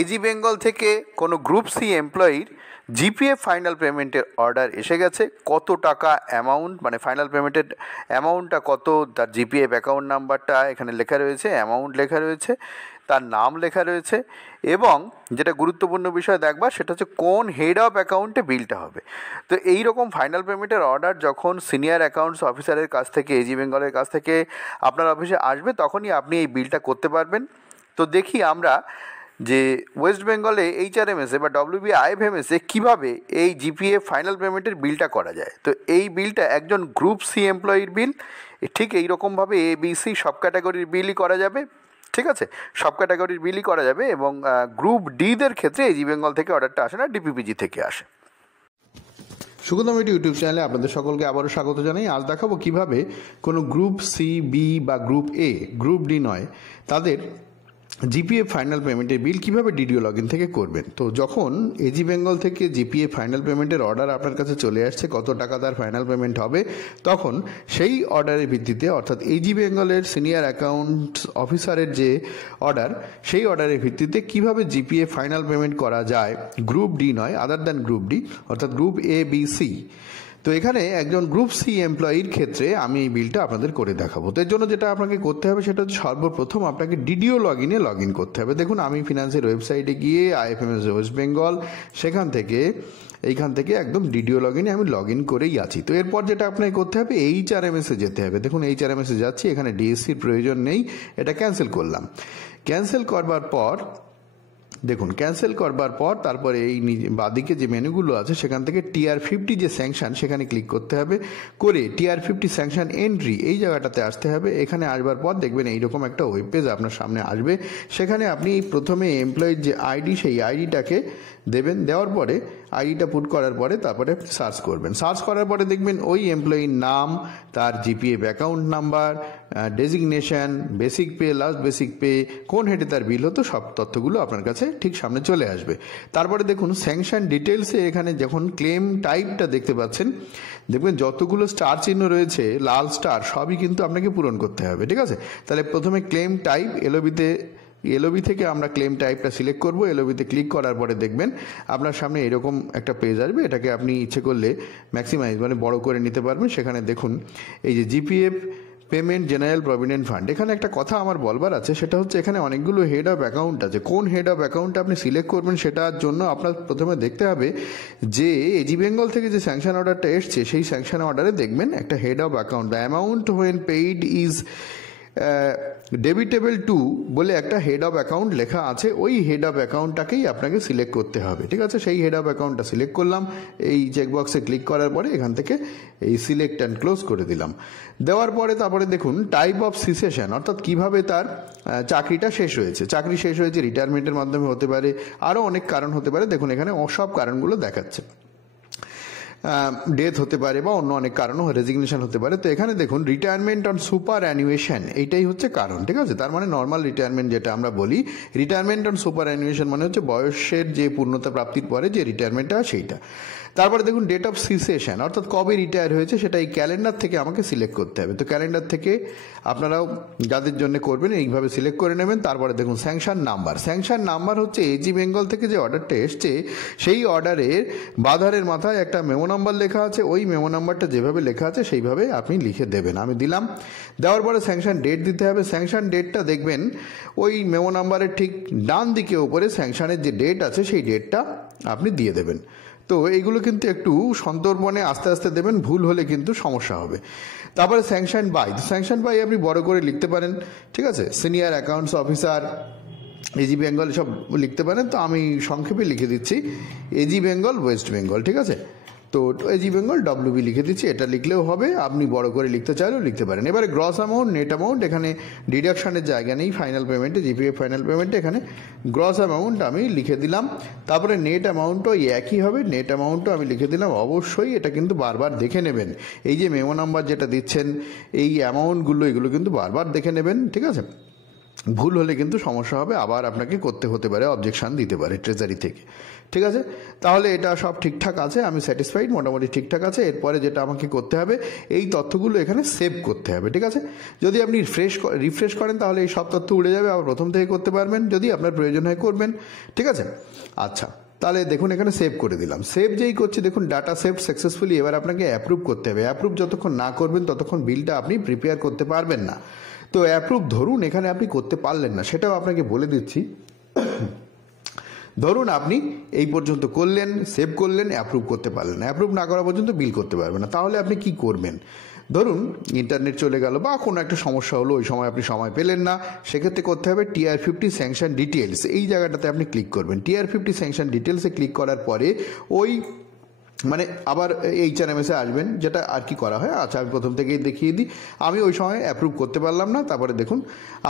AG Bengal থেকে কোনো group C এমপ্লয়ির GPF final পেমেন্টের অর্ডার এসে গেছে। কত টাকা অ্যামাউন্ট, মানে ফাইনাল পেমেন্টের অ্যামাউন্টটা কত, তার জিপিএফ অ্যাকাউন্ট নাম্বারটা এখানে লেখা রয়েছে, অ্যামাউন্ট লেখা রয়েছে, তার নাম লেখা রয়েছে, এবং যেটা গুরুত্বপূর্ণ বিষয় দেখবা সেটা হচ্ছে কোন হেড অফ অ্যাকাউন্টে বিলটা হবে। তো এই রকম ফাইনাল পেমেন্টের অর্ডার যখন সিনিয়র অ্যাকাউন্টস অফিসারের কাছ থেকে, এজি বেঙ্গলের কাছ থেকে আপনার অফিসে আসবে, তখনই আপনি এই বিলটা করতে পারবেন। তো দেখি আমরা যে ওয়েস্ট বেঙ্গলে এইচআরএমএসে বা ডব্লিউবিআইএফএমএসে কীভাবে এই জিপিএফ ফাইনাল পেমেন্টের বিলটা করা যায়। তো এই বিলটা একজন গ্রুপ সি এমপ্লয়ির বিল, ঠিক এইরকমভাবে এ বি সি সব ক্যাটাগরির বিলই করা যাবে। ঠিক আছে, সব ক্যাটাগরির বিলই করা যাবে, এবং গ্রুপ ডিদের ক্ষেত্রে এজি বেঙ্গল থেকে অর্ডারটা আসে না, ডিপিপিজি থেকে আসে। সুগন্ধ মিডিয়া ইউটিউব চ্যানেলে আপনাদের সকলকে আবারও স্বাগত জানাই। আজ দেখাবো কিভাবে কোনো গ্রুপ সি, বি বা গ্রুপ এ, গ্রুপ ডি নয়, তাদের জিপিএফ ফাইনাল পেমেন্টের বিল কীভাবে ডিডিও লগ ইন থেকে করবেন। তো যখন এজি বেঙ্গল থেকে জিপিএফ ফাইনাল পেমেন্টের অর্ডার আপনার কাছে চলে আসছে, কত টাকা তার ফাইনাল পেমেন্ট হবে, তখন সেই অর্ডারের ভিত্তিতে, অর্থাৎ এজি বেঙ্গলের সিনিয়র অ্যাকাউন্ট অফিসারের যে অর্ডার, সেই অর্ডারের ভিত্তিতে কীভাবে জিপিএফ ফাইনাল পেমেন্ট করা যায়, গ্রুপ ডি নয়, আদার দ্যান গ্রুপ ডি, অর্থাৎ গ্রুপ এ, বি, সি। তো এখানে একজন গ্রুপ সি এমপ্লয়ির ক্ষেত্রে আমি এই বিলটা আপনাদের করে দেখাবো। তো এর জন্য যেটা আপনাকে করতে হবে সেটা হচ্ছে সর্বপ্রথম আপনাকে ডিডিও লগ ইন করতে হবে। দেখুন, আমি ফিনান্সের ওয়েবসাইটে গিয়ে আইএফএমএস ওয়েস্ট বেঙ্গল, এইখান থেকে একদম ডিডিও লগ ইনে আমি লগ ইন করেই আছি। তো এরপর যেটা আপনাকে করতে হবে, এইচআরএমএসে যেতে হবে। দেখুন, এইচআরএমএসে যাচ্ছি, এখানে ডিএসসির প্রয়োজন নেই, এটা ক্যান্সেল করলাম। ক্যান্সেল করবার পর দেখুন, ক্যান্সেল করবার পর তারপরে এই বাদিকে যে মেনুগুলো আছে সেখান থেকে TR50 যে স্যাংশন, সেখানে ক্লিক করতে হবে। করে TR50 স্যাংশন এন্ট্রি এই জায়গাটাতে আসতে হবে। এখানে আসবার পর দেখবেন এইরকম একটা ওয়েব পেজ আপনার সামনে আসবে। সেখানে আপনি প্রথমে এমপ্লয়ির যে আইডি, সেই আইডিটাকে দেবেন। দেওয়ার পরে আইডিটা পুট করার পরে তারপরে সার্চ করবেন। সার্চ করার পরে দেখবেন ওই এমপ্লয়ির নাম, তার GPF account number, designation, basic pay, last basic pay, কোন হেডে তার বিল হতো, সব তথ্যগুলো আপনার কাছে ঠিক সামনে চলে আসবে। তারপরে দেখুন স্যাংশন ডিটেলসে এখানে যখন ক্লেম টাইপটা দেখতে পাচ্ছেন, দেখবেন যতগুলো স্টার চিহ্ন রয়েছে, লাল স্টার, সবই কিন্তু আপনাকে পূরণ করতে হবে। ঠিক আছে, তাহলে প্রথমে ক্লেম টাইপ, এলওবি থেকে আমরা ক্লেম টাইপটা সিলেক্ট করব। এলওবিতে ক্লিক করার পরে দেখবেন আপনার সামনে এরকম একটা পেজ আসবে। এটাকে আপনি ইচ্ছে করলে ম্যাক্সিমাইজ, মানে বড় করে নিতে পারবেন। সেখানে দেখুন এই যে GPF payment general provident fund, এখানে একটা কথা আমার বলবার আছে, সেটা হচ্ছে এখানে অনেকগুলো হেড অফ অ্যাকাউন্ট আছে। কোন হেড অফ অ্যাকাউন্ট আপনি সিলেক্ট করবেন সেটার জন্য আপনার প্রথমে দেখতে হবে যে এজি বেঙ্গল থেকে যে স্যাংশন অর্ডারটা এসছে, সেই স্যাংশন অর্ডারে দেখবেন একটা head of account, the amount when paid is debitable to বলে একটা হেড অফ অ্যাকাউন্ট লেখা আছে। ওই হেড অফ অ্যাকাউন্টটাকেই আপনাকে সিলেক্ট করতে হবে। ঠিক আছে, সেই হেড অফ অ্যাকাউন্টটা সিলেক্ট করলাম। এই চেকবক্সে ক্লিক করার পরে এখান থেকে এই সিলেক্ট অ্যান্ড ক্লোজ করে দিলাম। দেওয়ার পরে তারপরে দেখুন টাইপ অফ সিসেশন, অর্থাৎ কিভাবে তার চাকরিটা শেষ হয়েছে। চাকরি শেষ হয়েছে রিটায়ারমেন্টের মাধ্যমে হতে পারে, আরও অনেক কারণ হতে পারে। দেখুন এখানে সব কারণগুলো দেখাচ্ছে, ডেথ হতে পারে বা অন্য অনেক কারণও, রেজিগনেশন হতে পারে। তো এখানে দেখুন রিটায়ারমেন্ট অন সুপার অ্যানুয়েশন, এইটাই হচ্ছে কারণ। ঠিক আছে, তার মানে নর্মাল রিটায়ারমেন্ট যেটা আমরা বলি, রিটায়ারমেন্ট অন সুপার অ্যানুয়েশন মানে হচ্ছে বয়সের যে পূর্ণতা প্রাপ্তির পরে যে রিটায়ারমেন্টটা, সেইটা। তারপরে দেখুন ডেট অফ সিসেশন, অর্থাৎ কবে রিটায়ার হয়েছে সেটা এই ক্যালেন্ডার থেকে আমাকে সিলেক্ট করতে হবে। তো ক্যালেন্ডার থেকে আপনারাও যাদের জন্য করবেন এইভাবে সিলেক্ট করে নেবেন। তারপরে দেখুন স্যাংশন নাম্বার, স্যাংশন নাম্বার হচ্ছে এজি বেঙ্গল থেকে যে অর্ডারটা এসছে সেই অর্ডারের বাধারের মাথায় একটা মেমো নাম্বার লেখা আছে। ওই মেমো নাম্বারটা যেভাবে লেখা আছে সেইভাবে আপনি লিখে দেবেন। আমি দিলাম। দেওয়ার পরে স্যাংশন ডেট দিতে হবে। স্যাংশন ডেটটা দেখবেন ওই মেমো নাম্বারের ঠিক ডান দিকে উপরে স্যাংশনের যে ডেট আছে সেই ডেটটা আপনি দিয়ে দেবেন। তো এইগুলো কিন্তু একটু সন্তর্পণে আস্তে আস্তে দেবেন, ভুল হলে কিন্তু সমস্যা হবে। তারপরে স্যাংশন বাই, স্যাংশন বাই আপনি বড় করে লিখতে পারেন। ঠিক আছে, senior accounts officer AG Bengal সব লিখতে পারেন। তো আমি সংক্ষেপে লিখে দিচ্ছি এজি বেঙ্গল ওয়েস্ট বেঙ্গল। ঠিক আছে, তো এজি বেঙ্গল ডব্লিউবি লিখে দিচ্ছি, এটা লিখলেও হবে। আপনি বড় করে লিখতে চাইলেও লিখতে পারেন। এবারে গ্রস অ্যামাউন্ট, নেট অ্যামাউন্ট, এখানে ডিডাকশানের জায়গা নেই ফাইনাল পেমেন্টে, জিপিএফ ফাইনাল পেমেন্টে। এখানে গ্রস অ্যামাউন্ট আমি লিখে দিলাম। তারপরে নেট অ্যামাউন্টও একই হবে, নেট অ্যামাউন্টও আমি লিখে দিলাম। অবশ্যই এটা কিন্তু বারবার দেখে নেবেন, এই যে মেমো নাম্বার যেটা দিচ্ছেন, এই অ্যামাউন্টগুলো, এগুলো কিন্তু বারবার দেখে নেবেন। ঠিক আছে, ভুল হলে কিন্তু সমস্যা হবে, আবার আপনাকে করতে হতে পারে, অবজেকশান দিতে পারে ট্রেজারি থেকে। ঠিক আছে, তাহলে এটা সব ঠিকঠাক আছে, আমি স্যাটিসফাইড, মোটামুটি ঠিকঠাক আছে। এরপরে যেটা আমাকে করতে হবে, এই তথ্যগুলো এখানে সেভ করতে হবে। ঠিক আছে, যদি আপনি রিফ্রেশ করেন তাহলে এই সব তথ্য উড়ে যাবে, আবার প্রথম থেকে করতে পারবেন, যদি আপনার প্রয়োজন হয় করবেন। ঠিক আছে, আচ্ছা তাহলে দেখুন এখানে সেভ করে দিলাম। সেভ যেই করছি দেখুন ডাটা সেভ সাকসেসফুলি। এবার আপনাকে অ্যাপ্রুভ করতে হবে। অ্যাপ্রুভ যতক্ষণ না করবেন ততক্ষণ বিলটা আপনি প্রিপেয়ার করতে পারবেন না। তো অ্যাপ্রুভ ধরুন এখানে আপনি করতে পারলেন না, সেটাও আপনাকে বলে দিচ্ছি। ধরুন আপনি এই পর্যন্ত করলেন, সেভ করলেন, অ্যাপ্রুভ করতে পারলেন না, অ্যাপ্রুভ না করা পর্যন্ত বিল করতে পারবেন না। তাহলে আপনি কি করবেন? ধরুন ইন্টারনেট চলে গেল বা কোনো একটা সমস্যা হলো, ওই সময় আপনি সময় পেলেন না, সেক্ষেত্রে করতে হবে TR50 স্যাংশন ডিটেলস, এই জায়গাটাতে আপনি ক্লিক করবেন। TR50 স্যাংশন ডিটেলসে ক্লিক করার পরে ওই মানে আবার HRMS-এ আসবেন, যেটা আর কি করা হয়। আচ্ছা আমি প্রথম থেকেই দেখিয়ে দিই। আমি ওই সময় অ্যাপ্রুভ করতে পারলাম না, তারপরে দেখুন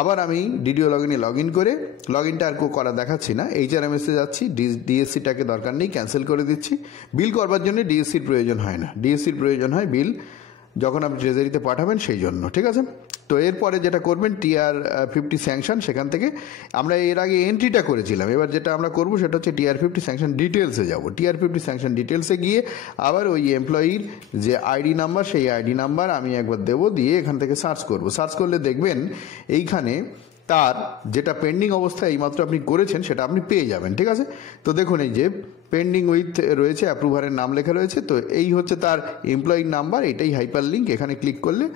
আবার আমি ডিডিও লগ ইন করে, লগ ইনটা আর করা দেখাচ্ছি না, HRMS-এ যাচ্ছি, ডিএসসিটাকে দরকার নেই, ক্যান্সেল করে দিচ্ছি। বিল করবার জন্য ডিএসসির প্রয়োজন হয় না, ডিএসসির প্রয়োজন হয় বিল যখন আপনি ট্রেজারিতে পাঠাবেন সেই জন্য। ঠিক আছে, তো এরপরে যেটা করবেন TR50 স্যাংশন, সেখান থেকে আমরা এর আগে এন্ট্রিটা করেছিলাম, এবার যেটা আমরা করবো সেটা হচ্ছে TR50 স্যাংশন ডিটেলসে যাব। TR50 স্যাংশন ডিটেলসে গিয়ে আবার ওই এমপ্লয়ির যে আইডি নাম্বার, সেই আইডি নাম্বার আমি একবার দেবো, দিয়ে এখান থেকে সার্চ করব। সার্চ করলে দেখবেন এইখানে তার যেটা পেন্ডিং অবস্থা এইমাত্র আপনি করেছেন সেটা আপনি পেয়ে যাবেন। ঠিক আছে, তো দেখুন এই যে পেন্ডিং উইথ রয়েছে, অ্যাপ্রুভারের নাম লেখা রয়েছে, তো এই হচ্ছে তার এমপ্লয়ির নাম্বার, এটাই হাইপার লিঙ্ক। এখানে ক্লিক করলে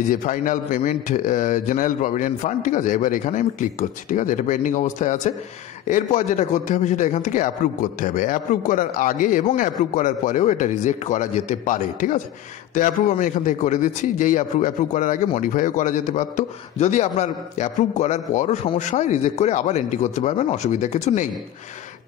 এই যে final payment general provident fund, ঠিক আছে, এবার এখানে আমি ক্লিক করছি। ঠিক আছে, এটা পেন্ডিং অবস্থায় আছে। এরপর যেটা করতে হবে সেটা এখান থেকে অ্যাপ্রুভ করতে হবে। অ্যাপ্রুভ করার আগে এবং অ্যাপ্রুভ করার পরেও এটা রিজেক্ট করা যেতে পারে। ঠিক আছে, তো অ্যাপ্রুভ আমি এখান থেকে করে দিচ্ছি। যেই অ্যাপ্রুভ করার আগে মডিফাইও করা যেতে পারতো। যদি আপনার অ্যাপ্রুভ করার পরও সমস্যা হয়, রিজেক্ট করে আবার এন্ট্রি করতে পারবেন, অসুবিধা কিছু নেই।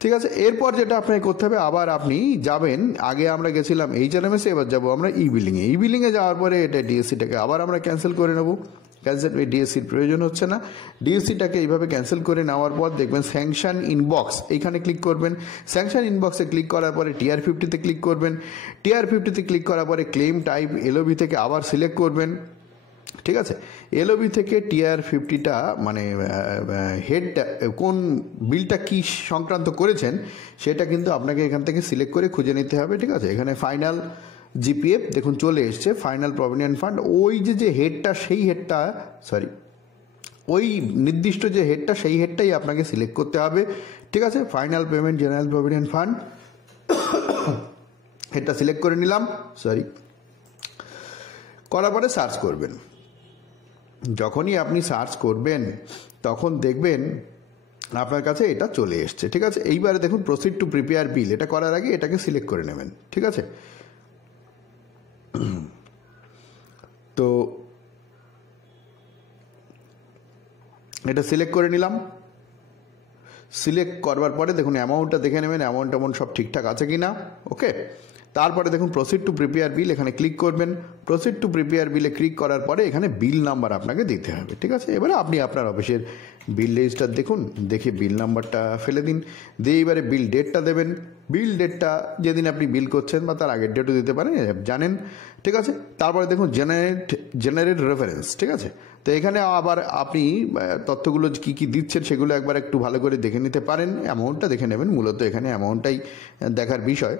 ঠিক আছে, এরপর যেটা আপনাকে করতে হবে, আবার আপনি যাবেন, আগে আমরা গেছিলাম HRMS-এ, এবার যাবো আমরা ইবিলিংয়ে। ইবিলিংয়ে যাওয়ার পরে এটা ডিএসসিটাকে আবার আমরা ক্যান্সেল করে নেব। ক্যান্সেল, ডিএসসির প্রয়োজন হচ্ছে না। ডিএসসিটাকে এইভাবে ক্যান্সেল করে নেওয়ার পর দেখবেন স্যাংশন ইনবক্স, এইখানে ক্লিক করবেন। স্যাংশন ইনবক্সে ক্লিক করার পরে TR50-তে ক্লিক করবেন। TR50-তে ক্লিক করার পরে ক্লেম টাইপ LOB থেকে আবার সিলেক্ট করবেন। ঠিক আছে, LOB থেকে TR50টা মানে হেডটা, কোন বিলটা কি সংক্রান্ত করেছেন সেটা কিন্তু আপনাকে এখান থেকে সিলেক্ট করে খুঁজে নিতে হবে। ঠিক আছে, এখানে ফাইনাল GPF দেখুন চলে এসছে, ফাইনাল প্রভিডেন্ট ফান্ড। ওই যে হেডটা, সেই হেডটা, সরি, ওই নির্দিষ্ট যে হেডটা, সেই হেডটাই আপনাকে সিলেক্ট করতে হবে। ঠিক আছে, final payment general provident fund, হেডটা সিলেক্ট করে নিলাম, সরি, করার পরে সার্চ করবেন। যখনই আপনি সার্চ করবেন তখন দেখবেন আপনার কাছে এটা চলে এসছে। ঠিক আছে, এইবারে দেখুন প্রসিড টু প্রিপেয়ার বিল, এটা করার আগে এটাকে সিলেক্ট করে নেবেন। ঠিক আছে, তো এটা সিলেক্ট করে নিলাম। সিলেক্ট করবার পরে দেখুন অ্যামাউন্টটা দেখে নেবেন, অ্যামাউন্ট সব ঠিকঠাক আছে কি না। ওকে, তারপরে দেখুন প্রসিড টু প্রিপেয়ার বিল, এখানে ক্লিক করবেন। প্রসিড টু প্রিপেয়ার বিলে ক্লিক করার পরে এখানে বিল নাম্বার আপনাকে দিতে হবে। ঠিক আছে, এবারে আপনি আপনার অফিসের বিল রেজিস্টার দেখুন, দেখে বিল নাম্বারটা ফেলে দিন, দিয়ে এবারে বিল ডেটটা দেবেন। বিল ডেটটা যেদিন আপনি বিল করছেন বা তার আগের ডেটও দিতে পারেন, জানেন। ঠিক আছে, তারপরে দেখুন জেনারেট রেফারেন্স। ঠিক আছে, তো এখানে আবার আপনি তথ্যগুলো কী কী দিচ্ছেন সেগুলো একবার একটু ভালো করে দেখে নিতে পারেন। অ্যামাউন্টটা দেখে নেবেন, মূলত এখানে অ্যামাউন্টটাই দেখার বিষয়।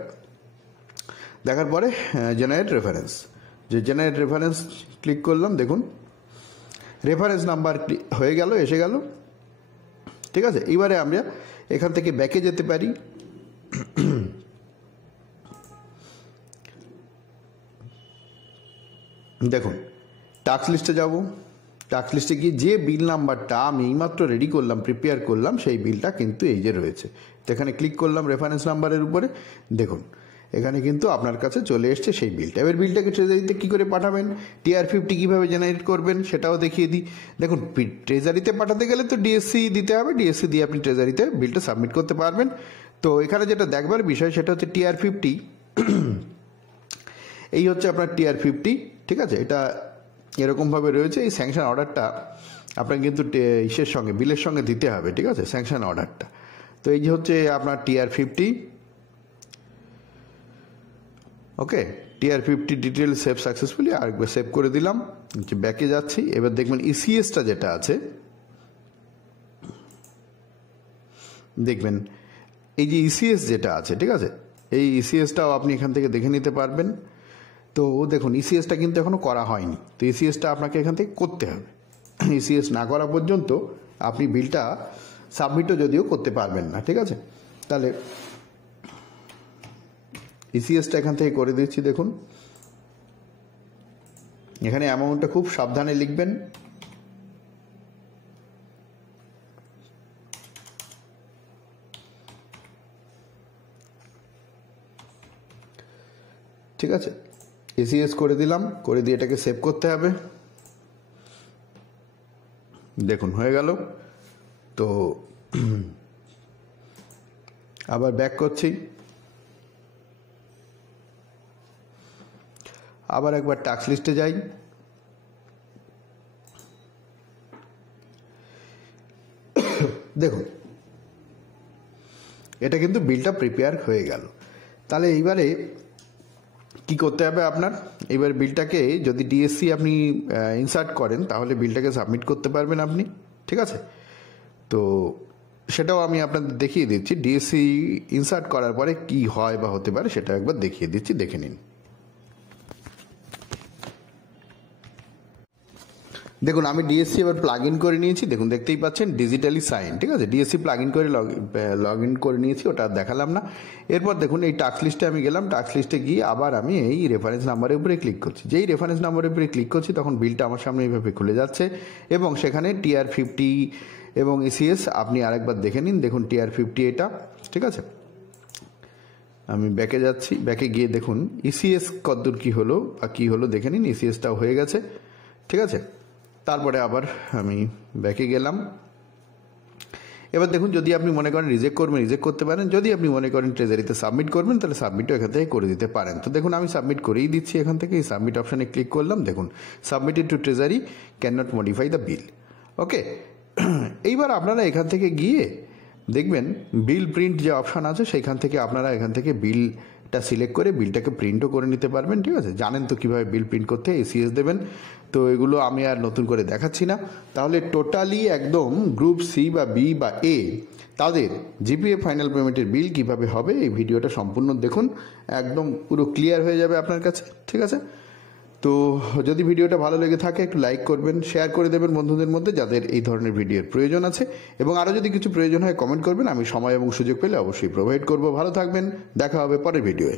দেখার পরে জেনারেট রেফারেন্স, যে জেনারেট রেফারেন্স ক্লিক করলাম, দেখুন রেফারেন্স নাম্বার হয়ে গেল, এসে গেল। ঠিক আছে, এবারে আমরা এখান থেকে ব্যাকে যেতে পারি। দেখুন টাস্ক লিস্টে যাব। টাস্ক লিস্টে গিয়ে যে বিল নাম্বারটা আমি এইমাত্র রেডি করলাম, প্রিপেয়ার করলাম, সেই বিলটা কিন্তু এই যে রয়েছে। তো এখানে ক্লিক করলাম রেফারেন্স নাম্বারের উপরে, দেখুন এখানে কিন্তু আপনার কাছে চলে এসছে সেই বিলটা। এবার বিলটাকে ট্রেজারিতে কী করে পাঠাবেন, TR50 কীভাবে জেনারেট করবেন সেটাও দেখিয়ে দিই। দেখুন ট্রেজারিতে পাঠাতে গেলে তো ডিএসসি দিতে হবে, ডিএসসি দিয়ে আপনি ট্রেজারিতে বিলটা সাবমিট করতে পারবেন। তো এখানে যেটা দেখবার বিষয় সেটা হচ্ছে TR50, এই হচ্ছে আপনার TR50। ঠিক আছে, এটা এরকমভাবে রয়েছে। এই স্যাংশন অর্ডারটা আপনার কিন্তু ইসের সঙ্গে, বিলের সঙ্গে দিতে হবে। ঠিক আছে, স্যাংশন অর্ডারটা। তো এই যে হচ্ছে আপনার TR50। ওকে, TR50 ডিটেল সেভ সাকসেসফুলি, আর সেভ করে দিলাম। ব্যাকে যাচ্ছি, এবার দেখবেন ECS-টা যেটা আছে, দেখবেন এই যে ইসিএস যেটা আছে, ঠিক আছে, এই ইসিএসটাও আপনি এখান থেকে দেখে নিতে পারবেন। তো দেখুন ইসিএসটা কিন্তু এখনও করা হয়নি, তো ইসিএসটা আপনাকে এখান থেকে করতে হবে। ইসিএস না করা পর্যন্ত আপনি বিলটা সাবমিটও যদিও করতে পারবেন না, ঠিক আছে। তাহলে ইসিএসটা এখান থেকে করে দিচ্ছি। দেখুন এখানে অ্যামাউন্টটা খুব সাবধানে লিখবেন। ঠিক আছে, ইসিএস করে দিলাম, করে দিয়ে এটাকে সেভ করতে হবে। দেখুন হয়ে গেল। তো আবার ব্যাক করছি, আবার একবার টাস্ক লিস্টে যাই। দেখুন এটা কিন্তু বিলটা প্রিপেয়ার হয়ে গেল। তাহলে এইবারে কি করতে হবে আপনার, এইবার বিলটাকে যদি ডিএসসি আপনি ইনসার্ট করেন তাহলে বিলটাকে সাবমিট করতে পারবেন আপনি, ঠিক আছে। তো সেটাও আমি আপনাদের দেখিয়ে দিচ্ছি, ডিএসসি ইনসার্ট করার পরে কি হয় বা হতে পারে সেটা একবার দেখিয়ে দিচ্ছি, দেখে নিন। দেখুন আমি ডিএসসি এবার প্লাগ ইন করে নিয়েছি, দেখুন দেখতেই পাচ্ছেন ডিজিটালি সাইন, ঠিক আছে। ডিএসসি প্লাগ ইন করে লগ ইন করে নিয়েছি, ওটা দেখালাম না। এরপর দেখুন এই টাস্ক লিস্টে আমি গেলাম, টাস্ক লিস্টে গিয়ে আবার আমি এই রেফারেন্স নাম্বারের উপরে ক্লিক করছি। যেই রেফারেন্স নাম্বারের উপরে ক্লিক করছি তখন বিলটা আমার সামনে এইভাবে খুলে যাচ্ছে এবং সেখানে TR50 এবং ইসিএস আপনি আরেকবার দেখে নিন। দেখুন TR50 এটা, ঠিক আছে। আমি ব্যাকে যাচ্ছি, ব্যাকে গিয়ে দেখুন ইসিএস কতদূর কী হলো বা কী হলো দেখে নিন। ইসিএসটাও হয়ে গেছে, ঠিক আছে। তারপরে আবার আমি ব্যাকে গেলাম। এবার দেখুন যদি আপনি মনে করেন রিজেক্ট করবেন রিজেক্ট করতে পারেন, যদি আপনি মনে করেন ট্রেজারিতে সাবমিট করবেন তাহলে সাবমিটও এখান থেকে করে দিতে পারেন। তো দেখুন আমি সাবমিট করেই দিচ্ছি, এখান থেকে এই সাবমিট অপশানে ক্লিক করলাম। দেখুন submitted to treasury, can not modify the bill. Okay, এইবার আপনারা এখান থেকে গিয়ে দেখবেন বিল প্রিন্ট যে অপশান আছে সেখান থেকে আপনারা এখান থেকে বিলটা সিলেক্ট করে বিলটাকে প্রিন্টও করে নিতে পারবেন, ঠিক আছে। জানেন তো কীভাবে বিল প্রিন্ট করতে, এসিএস দেবেন। তো এগুলো আমি আর নতুন করে দেখাচ্ছি না। তাহলে টোটালি একদম গ্রুপ সি বা বি বা এ তাদের জিপিএ ফাইনাল পেমেন্টের বিল কিভাবে হবে এই ভিডিওটা সম্পূর্ণ দেখুন, একদম পুরো ক্লিয়ার হয়ে যাবে আপনার কাছে, ঠিক আছে। তো যদি ভিডিওটা ভালো লেগে থাকে একটু লাইক করবেন, শেয়ার করে দেবেন বন্ধুদের মধ্যে যাদের এই ধরনের ভিডিওর প্রয়োজন আছে, এবং আরও যদি কিছু প্রয়োজন হয় কমেন্ট করবেন, আমি সময় এবং সুযোগ পেলে অবশ্যই প্রোভাইড করব। ভালো থাকবেন, দেখা হবে পরের ভিডিওয়ে।